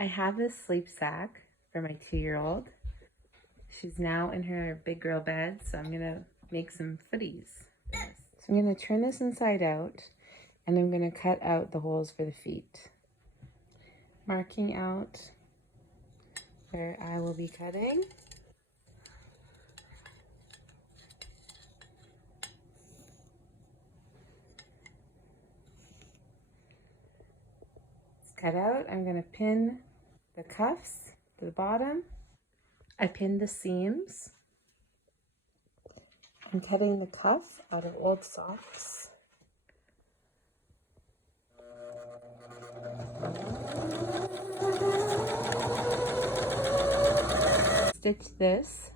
I have this sleep sack for my 2-year-old. She's now in her big girl bed, so I'm gonna make some footies. So I'm gonna turn this inside out and I'm gonna cut out the holes for the feet. Marking out where I will be cutting. It's cut out. I'm gonna pin the cuffs to the bottom. I pinned the seams. I'm cutting the cuff out of old socks. Stitch this,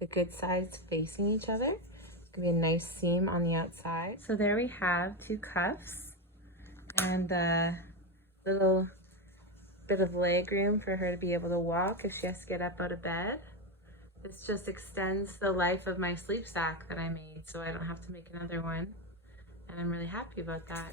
the good sides facing each other. It's gonna be a nice seam on the outside. So there we have 2 cuffs and a little bit of leg room for her to be able to walk if she has to get up out of bed. This just extends the life of my sleep sack that I made, so I don't have to make another one. And I'm really happy about that.